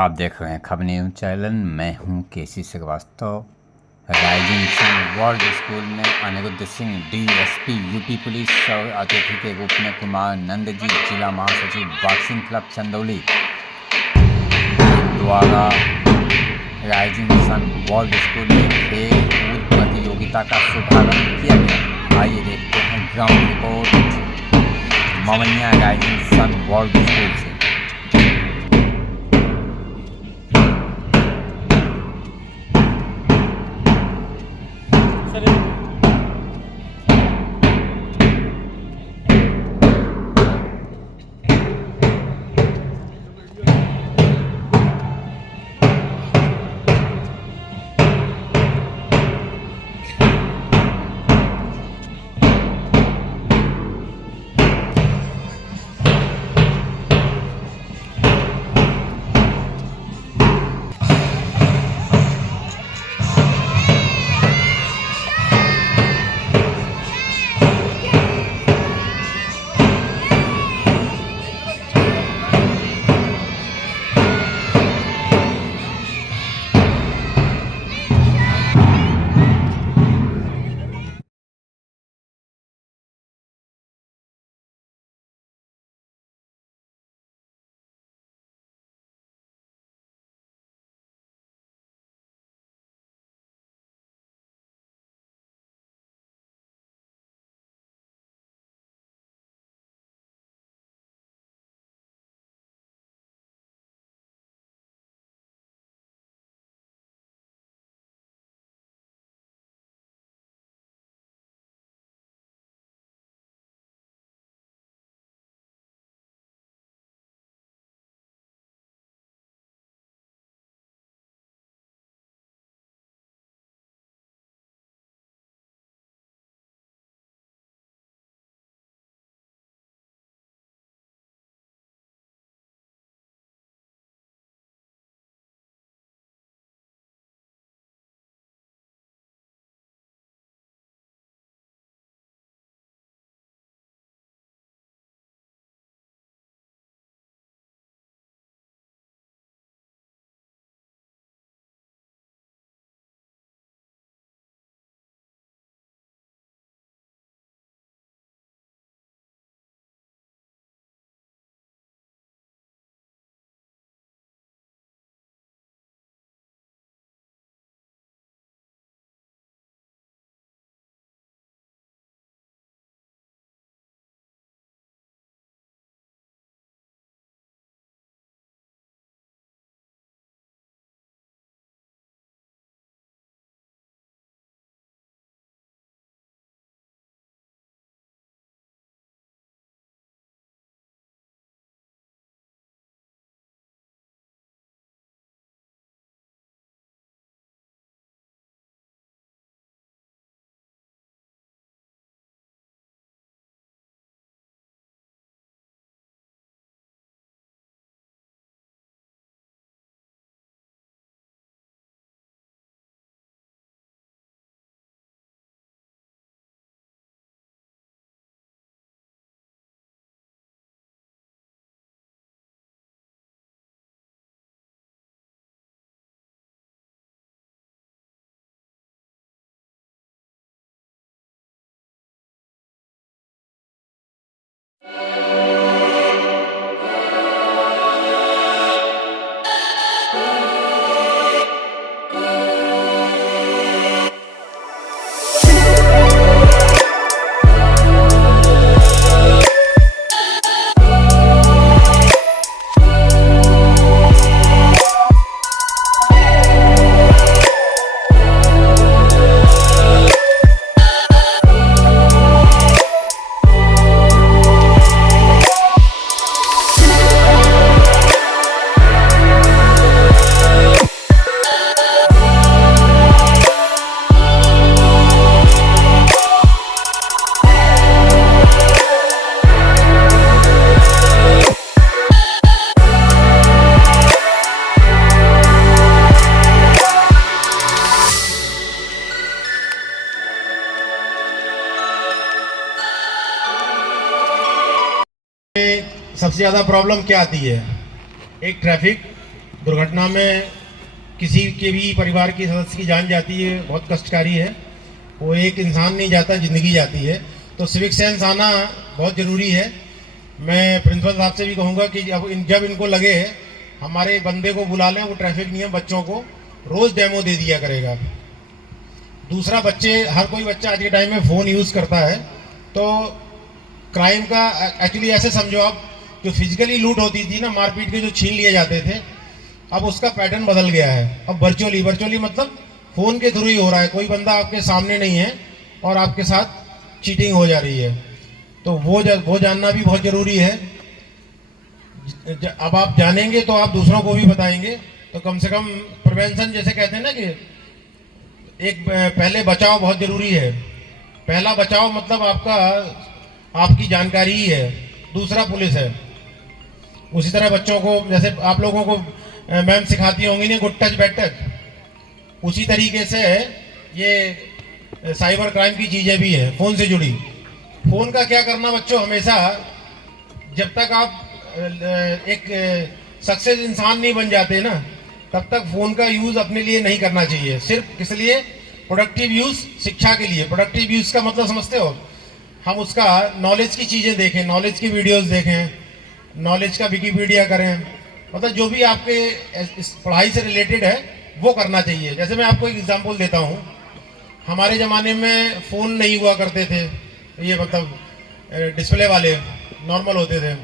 आप देख रहे हैं खबर न्यूज चैनल। मैं हूं KC Srivastava. Rising sun world school में Aniruddh Singh DSP UP police और अतिथि के रूप में कुमार नंद जी जिला महासचिव बॉक्सिंग क्लब चंदौली द्वारा राइजिंग सन वर्ल्ड स्कूल में खेल कूद प्रतियोगिता का शुभारंभ किया गया। आइए देखते हैं ground report Mawaiya rising sun world school से। सबसे ज्यादा प्रॉब्लम क्या आती है? एक ट्रैफिक दुर्घटना में किसी के भी परिवार के सदस्य की जान जाती है, बहुत कष्टकारी है। वो एक इंसान नहीं जाता, जिंदगी जाती है। तो सिविक सेंस आना बहुत ज़रूरी है। मैं प्रिंसिपल साहब से भी कहूँगा कि जब इनको लगे हमारे बंदे को बुला लें, वो ट्रैफिक नियम बच्चों को रोज़ डेमो दे दिया करेगा। दूसरा, हर कोई बच्चा आज के टाइम में फ़ोन यूज़ करता है, तो क्राइम का एक्चुअली ऐसे समझो आप, जो फिजिकली लूट होती थी ना, मारपीट के जो छीन लिए जाते थे, अब उसका पैटर्न बदल गया है। अब वर्चुअली मतलब फ़ोन के थ्रू ही हो रहा है। कोई बंदा आपके सामने नहीं है और आपके साथ चीटिंग हो जा रही है। तो वो जानना भी बहुत ज़रूरी है। अब आप जानेंगे तो आप दूसरों को भी बताएंगे। तो कम से कम प्रिवेंशन, जैसे कहते हैं ना कि एक पहले बचाव बहुत ज़रूरी है। पहला बचाव मतलब आपकी जानकारी ही है, दूसरा पुलिस है। उसी तरह बच्चों को, जैसे आप लोगों को मैम सिखाती होंगी ना, गुड टच बैड टच, उसी तरीके से ये साइबर क्राइम की चीज़ें भी हैं फ़ोन से जुड़ी। फ़ोन का क्या करना बच्चों, हमेशा जब तक आप एक सक्सेस इंसान नहीं बन जाते ना, तब तक फ़ोन का यूज़ अपने लिए नहीं करना चाहिए। सिर्फ इसलिए प्रोडक्टिव यूज़, शिक्षा के लिए। प्रोडक्टिव यूज़ का मतलब समझते हो, हम उसका नॉलेज की चीज़ें देखें, नॉलेज की वीडियोस देखें, नॉलेज का विकिपीडिया करें, मतलब जो भी आपके इस पढ़ाई से रिलेटेड है वो करना चाहिए। जैसे मैं आपको एक एग्जांपल देता हूँ। हमारे ज़माने में फ़ोन नहीं हुआ करते थे, ये मतलब डिस्प्ले वाले नॉर्मल होते थे।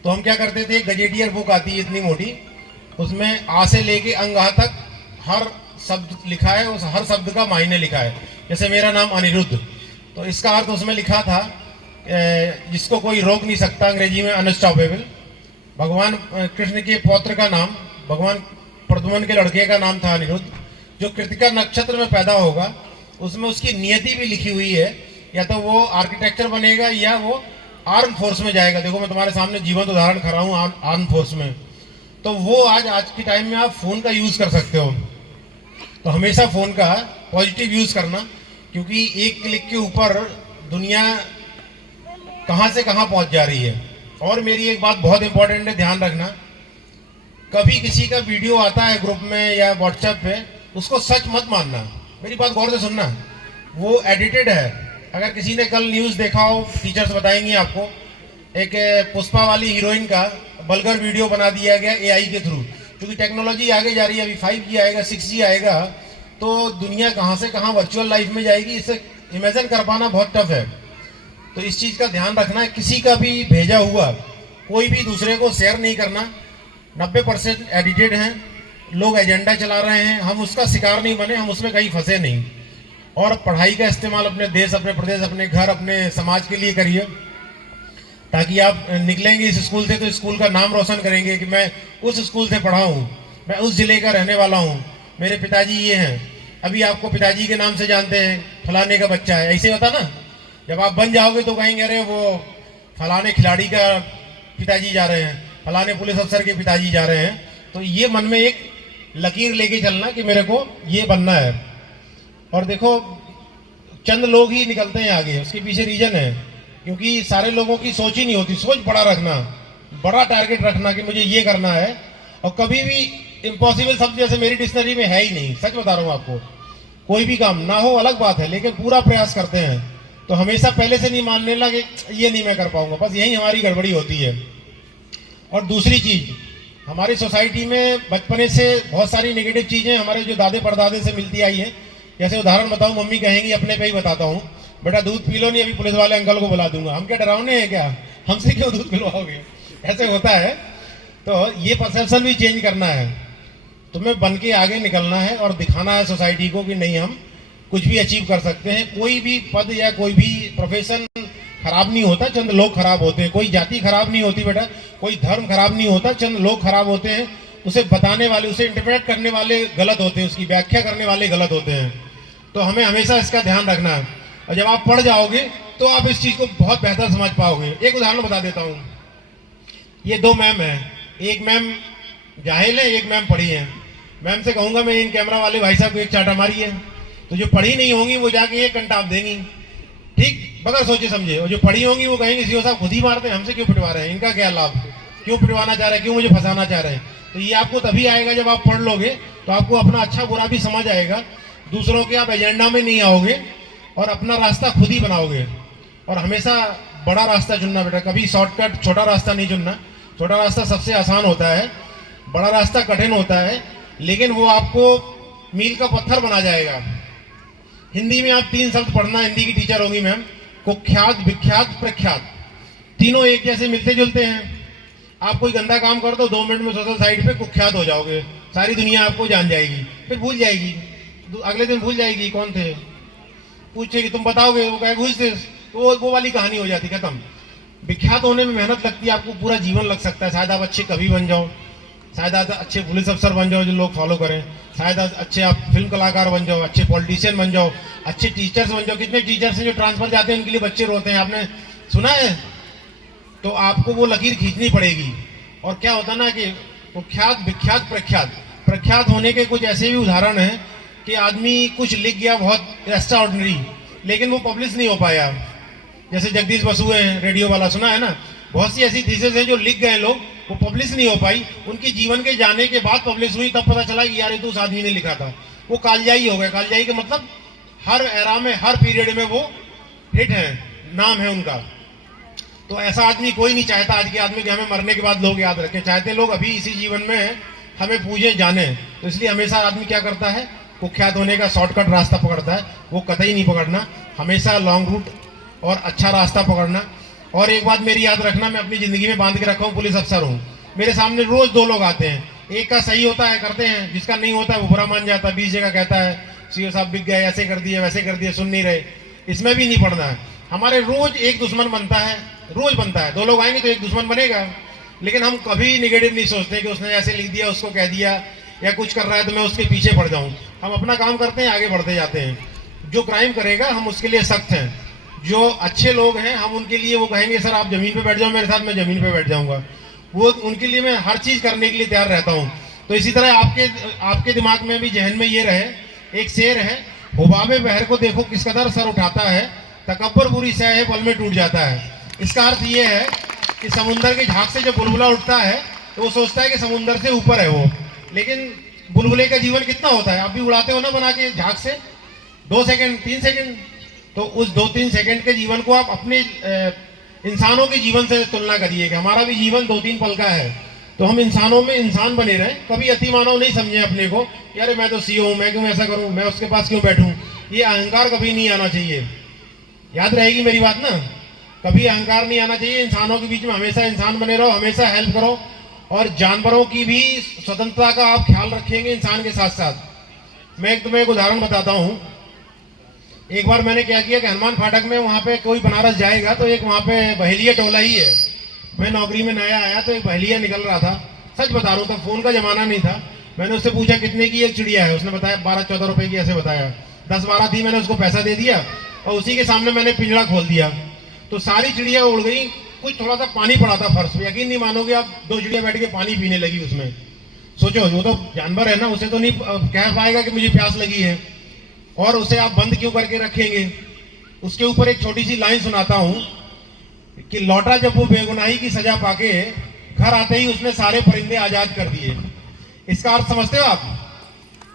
तो हम क्या करते थे, गजेटियर बुक आती है इतनी मोटी, उसमें आ से लेके अंग आ तक हर शब्द लिखा है, उस हर शब्द का मायने लिखा है। जैसे मेरा नाम अनिरुद्ध, तो इसका अर्थ उसमें लिखा था जिसको कोई रोक नहीं सकता, अंग्रेजी में अनस्टॉपेबल। भगवान कृष्ण के पौत्र का नाम, भगवान प्रद्युम्न के लड़के का नाम था अनिरुद्ध। जो कृतिका नक्षत्र में पैदा होगा, उसमें उसकी नियति भी लिखी हुई है, या तो वो आर्किटेक्चर बनेगा या वो आर्म फोर्स में जाएगा। देखो मैं तुम्हारे सामने जीवंत उदाहरण खड़ा हूँ आर्म फोर्स में। तो वो आज के टाइम में आप फ़ोन का यूज़ कर सकते हो। तो हमेशा फ़ोन का पॉजिटिव यूज़ करना, क्योंकि एक क्लिक के ऊपर दुनिया कहाँ से कहाँ पहुँच जा रही है। और मेरी एक बात बहुत इंपॉर्टेंट है, ध्यान रखना, कभी किसी का वीडियो आता है ग्रुप में या व्हाट्सएप पे, उसको सच मत मानना। मेरी बात गौर से सुनना, वो एडिटेड है। अगर किसी ने कल न्यूज़ देखा हो, टीचर्स बताएंगे आपको, एक पुष्पा वाली हीरोइन का बल्गर वीडियो बना दिया गया एआई के थ्रू। क्योंकि टेक्नोलॉजी आगे जा रही है, अभी 5G आएगा, 6G आएगा, तो दुनिया कहाँ से कहाँ वर्चुअल लाइफ में जाएगी, इसे इमेजिन कर पाना बहुत टफ है। तो इस चीज़ का ध्यान रखना है। किसी का भी भेजा हुआ कोई भी दूसरे को शेयर नहीं करना। 90% एडिटेड हैं, लोग एजेंडा चला रहे हैं, हम उसका शिकार नहीं बने, हम उसमें कहीं फंसे नहीं। और पढ़ाई का इस्तेमाल अपने देश, अपने प्रदेश, अपने घर, अपने समाज के लिए करिए, ताकि आप निकलेंगे इस स्कूल से तो स्कूल का नाम रोशन करेंगे कि मैं उस स्कूल से पढ़ा हूँ, मैं उस ज़िले का रहने वाला हूँ, मेरे पिताजी ये हैं। अभी आपको पिताजी के नाम से जानते हैं, फलाने का बच्चा है, ऐसे होता ना। जब आप बन जाओगे तो कहेंगे अरे वो फलाने खिलाड़ी का पिताजी जा रहे हैं, फलाने पुलिस अफसर के पिताजी जा रहे हैं। तो ये मन में एक लकीर लेके चलना कि मेरे को ये बनना है। और देखो, चंद लोग ही निकलते हैं आगे, उसके पीछे रीजन है, क्योंकि सारे लोगों की सोच ही नहीं होती। सोच बड़ा रखना, बड़ा टारगेट रखना कि मुझे ये करना है। और कभी भी इम्पॉसिबल शब्द जैसे मेरी डिक्शनरी में है ही नहीं, सच बता रहा हूँ आपको। कोई भी काम ना हो अलग बात है, लेकिन पूरा प्रयास करते हैं। तो हमेशा पहले से नहीं मानने लगे ये नहीं मैं कर पाऊंगा, बस यही हमारी गड़बड़ी होती है। और दूसरी चीज़, हमारी सोसाइटी में बचपने से बहुत सारी नेगेटिव चीज़ें हमारे जो दादे परदादे से मिलती आई हैं। जैसे उदाहरण बताऊं, मम्मी कहेंगी, अपने पे ही बताता हूँ, बेटा दूध पी लो, नहीं अभी पुलिस वाले अंकल को बुला दूंगा। हम क्या डरावने हैं क्या, हमसे क्यों दूध पिलवाओगे, ऐसे होता है। तो ये परसेप्शन भी चेंज करना है, तुम्हें बन के आगे निकलना है और दिखाना है सोसाइटी को कि नहीं, हम कुछ भी अचीव कर सकते हैं। कोई भी पद या कोई भी प्रोफेशन खराब नहीं होता, चंद लोग खराब होते हैं। कोई जाति खराब नहीं होती बेटा, कोई धर्म खराब नहीं होता, चंद लोग खराब होते हैं। उसे बताने वाले, उसे इंटरप्रेट करने वाले गलत होते हैं, उसकी व्याख्या करने वाले गलत होते हैं। तो हमें हमेशा इसका ध्यान रखना है। और जब आप पढ़ जाओगे तो आप इस चीज़ को बहुत बेहतर समझ पाओगे। एक उदाहरण बता देता हूँ, ये दो मैम हैं, एक मैम जाहिल है, एक मैम पढ़ी है। मैम से कहूँगा मैं, इन कैमरा वाले भाई साहब को एक चाटा मारिए, तो जो पढ़ी नहीं होंगी वो जाके एक कंटाप देंगी, ठीक, बगैर सोचे समझे। और जो पढ़ी होंगी वो कहेंगे सीओ साहब खुद ही मारते हैं, हमसे क्यों पिटवा रहे हैं, इनका क्या लाभ, क्यों पिटवाना चाह रहे हैं, क्यों मुझे फंसाना चाह रहे हैं। तो ये आपको तभी आएगा जब आप पढ़ लोगे, तो आपको अपना अच्छा बुरा भी समझ आएगा, दूसरों के आप एजेंडा में नहीं आओगे और अपना रास्ता खुद ही बनाओगे। और हमेशा बड़ा रास्ता चुनना बेटा, कभी शॉर्टकट छोटा रास्ता नहीं चुनना। छोटा रास्ता सबसे आसान होता है, बड़ा रास्ता कठिन होता है, लेकिन वो आपको मील का पत्थर बना जाएगा। हिंदी में आप 3 शब्द पढ़ना, हिंदी की टीचर होगी मैम, कुख्यात, विख्यात, प्रख्यात, तीनों एक जैसे मिलते जुलते हैं। आप कोई गंदा काम कर दो, 2 मिनट में सोशल साइट पे कुख्यात हो जाओगे, सारी दुनिया आपको जान जाएगी, फिर भूल जाएगी, अगले दिन भूल जाएगी कौन थे, पूछेगी, तुम बताओगे, वो कहे घुस दे, तो वो वाली कहानी हो जाती, खत्म। विख्यात होने में मेहनत लगती है, आपको पूरा जीवन लग सकता है। शायद आप अच्छे कवि बन जाओ, शायद आप अच्छे पुलिस अफसर बन जाओ जो लोग फॉलो करें, शायद अच्छे आप फिल्म कलाकार बन जाओ, अच्छे पॉलिटिशियन बन जाओ, अच्छे टीचर्स बन जाओ। कितने टीचर्स हैं जो ट्रांसफर जाते हैं, उनके लिए बच्चे रोते हैं, आपने सुना है? तो आपको वो लकीर खींचनी पड़ेगी। और क्या होता ना कि कुख्यात, विख्यात, प्रख्यात, प्रख्यात होने के कुछ ऐसे भी उदाहरण हैं कि आदमी कुछ लिख गया बहुत एक्स्ट्रा ऑर्डिनरी, लेकिन वो पब्लिश नहीं हो पाया। जैसे जगदीश बसु हैं, रेडियो वाला, सुना है ना? बहुत सी ऐसी थीसिस हैं जो लिख गए लोग, वो पब्लिश नहीं हो पाई, उनकी जीवन के जाने के बाद पब्लिश हुई, तब पता चला कि यार ये तो उस आदमी ने लिखा था। वो कालजाई हो गए। कालजाई का मतलब हर एरा में, हर पीरियड में वो हिट है, नाम है उनका। तो ऐसा आदमी कोई नहीं चाहता आज के आदमी कि हमें मरने के बाद लोग याद रखें। चाहते लोग अभी इसी जीवन में हमें पूजे, जाने। तो इसलिए हमेशा आदमी क्या करता है, कुख्यात होने का शॉर्टकट रास्ता पकड़ता है। वो कतई नहीं पकड़ना, हमेशा लॉन्ग रूट और अच्छा रास्ता पकड़ना। और एक बात मेरी याद रखना, मैं अपनी जिंदगी में बांध के रखा हूँ, पुलिस अफसर हूँ, मेरे सामने रोज 2 लोग आते हैं। एक का सही होता है, करते हैं, जिसका नहीं होता है वो बुरा मान जाता है, 20 जगह कहता है सीओ साहब बिक गए, ऐसे कर दिए, वैसे कर दिए, सुन नहीं रहे। इसमें भी नहीं पड़ना है। हमारे रोज एक दुश्मन बनता है, रोज बनता है। 2 लोग आएंगे तो एक दुश्मन बनेगा, लेकिन हम कभी निगेटिव नहीं सोचते कि उसने ऐसे लिख दिया, उसको कह दिया, या कुछ कर रहा है तो मैं उसके पीछे पड़ जाऊं। हम अपना काम करते हैं, आगे बढ़ते जाते हैं। जो क्राइम करेगा हम उसके लिए सख्त हैं, जो अच्छे लोग हैं हम उनके लिए वो कहेंगे सर आप जमीन पे बैठ जाओ मेरे साथ, मैं जमीन पे बैठ जाऊंगा। वो उनके लिए मैं हर चीज करने के लिए तैयार रहता हूँ। तो इसी तरह आपके दिमाग में भी, जहन में ये रहे, एक शेर है, हुबाबे बहर को देखो किस कदर सर उठाता है, तकब्बर बुरी सह है पल में टूट जाता है। इसका अर्थ ये है कि समुंदर के झाग से जब बुलबुला उठता है तो वो सोचता है कि समुंदर से ऊपर है वो, लेकिन बुलबुले का जीवन कितना होता है, आप भी उड़ाते हो ना बना के झाग से, 2 सेकंड 3 सेकंड। तो उस 2-3 सेकंड के जीवन को आप अपने इंसानों के जीवन से तुलना करिए कि हमारा भी जीवन 2-3 पल का है। तो हम इंसानों में इंसान बने रहें, कभी अति मानव नहीं समझे अपने को कि अरे मैं तो सीओ हूं, मैं क्यों ऐसा करूं, मैं उसके पास क्यों बैठूं। ये अहंकार कभी नहीं आना चाहिए, याद रहेगी मेरी बात ना, कभी अहंकार नहीं आना चाहिए। इंसानों के बीच में हमेशा इंसान बने रहो, हमेशा हेल्प करो, और जानवरों की भी स्वतंत्रता का आप ख्याल रखेंगे इंसान के साथ साथ। मैं तुम्हें एक उदाहरण बताता हूँ। एक बार मैंने क्या किया कि हनुमान फाटक में, वहाँ पे कोई बनारस जाएगा तो एक वहाँ पे बहेलिया टोला ही है। मैं नौकरी में नया आया तो एक बहेलिया निकल रहा था, सच बता रहा हूँ, तब फोन का जमाना नहीं था। मैंने उससे पूछा कितने की एक चिड़िया है, उसने बताया 12-14 रुपए की, ऐसे बताया। 10-12 थी, मैंने उसको पैसा दे दिया और उसी के सामने मैंने पिंजरा खोल दिया। तो सारी चिड़िया उड़ गई, कुछ थोड़ा सा पानी पड़ा था फर्श पे, यकीन नहीं मानोगे आप, 2 चिड़िया बैठ के पानी पीने लगी उसमें। सोचो, वो तो जानवर है ना, उसे तो नहीं कह पाएगा कि मुझे प्यास लगी है, और उसे आप बंद क्यों करके रखेंगे। उसके ऊपर एक छोटी सी लाइन सुनाता हूं कि लौटा जब वो बेगुनाही की सजा पाके, घर आते ही उसने सारे परिंदे आजाद कर दिए। इसका अर्थ समझते हो आप,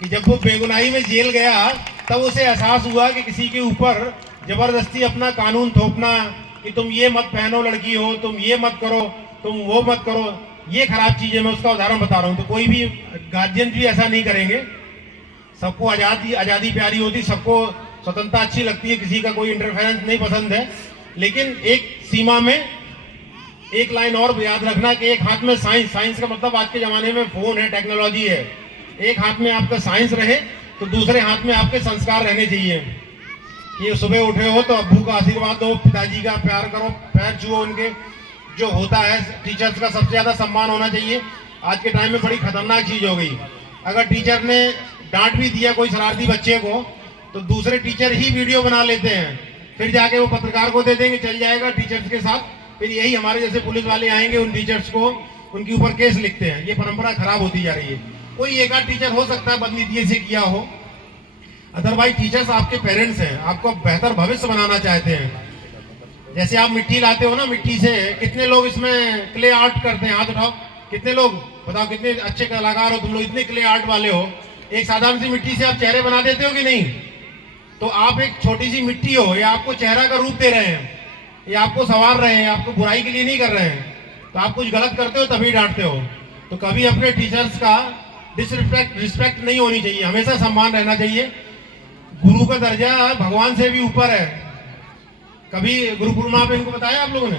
कि जब वो बेगुनाही में जेल गया तब उसे एहसास हुआ कि किसी के ऊपर जबरदस्ती अपना कानून थोपना कि तुम ये मत पहनो लड़की हो, तुम ये मत करो, तुम वो मत करो, ये खराब चीज है। मैं उसका उदाहरण बता रहा हूँ। तो कोई भी गार्जियन भी ऐसा नहीं करेंगे। सबको आजादी प्यारी होती, सबको स्वतंत्रता अच्छी लगती है, किसी का कोई इंटरफेरेंस नहीं पसंद है, लेकिन एक सीमा में। एक लाइन और याद रखना कि एक हाथ में साइंस, साइंस का मतलब आज के जमाने में फोन है, टेक्नोलॉजी है। एक हाथ में आपका साइंस रहे तो दूसरे हाथ में आपके संस्कार रहने चाहिए। ये सुबह उठे हो तो अब्बू का आशीर्वाद दो, पिताजी का प्यार करो, पैर छुओ उनके। जो होता है टीचर्स का सबसे ज्यादा सम्मान होना चाहिए। आज के टाइम में बड़ी खतरनाक चीज हो गई, अगर टीचर ने डांट भी दिया कोई शरारती बच्चे को तो दूसरे टीचर ही वीडियो बना लेते हैं, फिर जाके वो पत्रकार को दे देंगे, चल जाएगा टीचर्स के साथ। फिर यही हमारे जैसे पुलिस वाले आएंगे, उन टीचर्स को, उनके ऊपर केस लिखते हैं। ये परंपरा खराब होती जा रही है। कोई एक आध टीचर हो सकता है बदनीति से किया हो, अदरवाइज टीचर्स आपके पेरेंट्स हैं, आपको बेहतर भविष्य बनाना चाहते हैं। जैसे आप मिट्टी लाते हो ना, मिट्टी से कितने लोग इसमें क्ले आर्ट करते हैं, हाथ उठाओ, कितने लोग बताओ, कितने अच्छे कलाकार हो तुम लोग, इतने क्ले आर्ट वाले हो। एक साधारण सी मिट्टी से आप चेहरे बना देते हो कि नहीं? तो आप एक छोटी सी मिट्टी हो, ये आपको चेहरा का रूप दे रहे हैं, ये आपको संवार रहे हैं, आपको बुराई के लिए नहीं कर रहे हैं। तो आप कुछ गलत करते हो तभी डांटते हो। तो कभी अपने टीचर्स का रिस्पेक्ट नहीं होनी चाहिए, हमेशा सम्मान रहना चाहिए। गुरु का दर्जा भगवान से भी ऊपर है। कभी गुरु पूर्णिमा पे इनको बताया आप लोगों ने?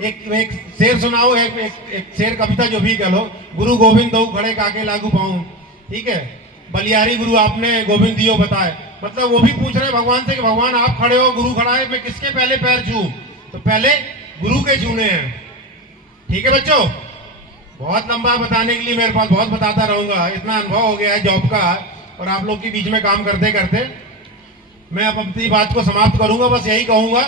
एक शेर सुनाओ, एक शेर कविता जो भी कह लो। गुरु गोविंद दो खड़े काके लागू पाऊं, ठीक है, बलियारी गुरु आपने गोविंद दियो बताए। मतलब वो भी पूछ रहे हैं भगवान से कि भगवान आप खड़े हो, गुरु खड़ा है, मैं किसके पहले पैर छू? तो पहले गुरु के छूने हैं। ठीक है बच्चों, बहुत लंबा बताने के लिए मेरे पास बहुत बताता रहूंगा, इतना अनुभव हो गया है जॉब का और आप लोग के बीच में काम करते करते। मैं अब अपनी बात को समाप्त करूंगा, बस यही कहूंगा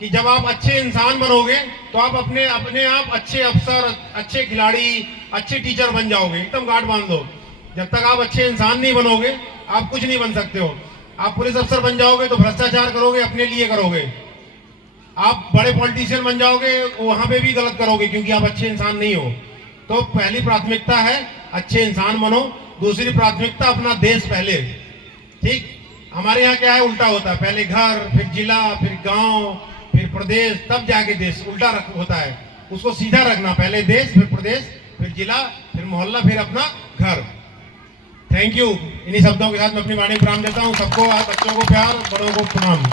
कि जब आप अच्छे इंसान बनोगे तो आप अपने आप अच्छे अफसर, अच्छे खिलाड़ी, अच्छे टीचर बन जाओगे। एकदम गांठ बांध दो, जब तक आप अच्छे इंसान नहीं बनोगे आप कुछ नहीं बन सकते हो। आप पुलिस अफसर बन जाओगे तो भ्रष्टाचार करोगे, अपने लिए करोगे। आप बड़े पॉलिटिशियन बन जाओगे, वहां पे भी गलत करोगे क्योंकि आप अच्छे इंसान नहीं हो। तो पहली प्राथमिकता है अच्छे इंसान बनो, दूसरी प्राथमिकता अपना देश पहले। ठीक, हमारे यहाँ क्या है, उल्टा होता है, पहले घर, फिर जिला, फिर गांव, फिर प्रदेश, तब जाके देश। उल्टा होता है, उसको सीधा रखना, पहले देश, फिर प्रदेश, फिर जिला, फिर मोहल्ला, फिर अपना घर। Thank you. इन्हीं शब्दों के साथ मैं अपनी वाणी विराम देता हूँ। सबको, बच्चों को प्यार, बड़ों को प्रणाम।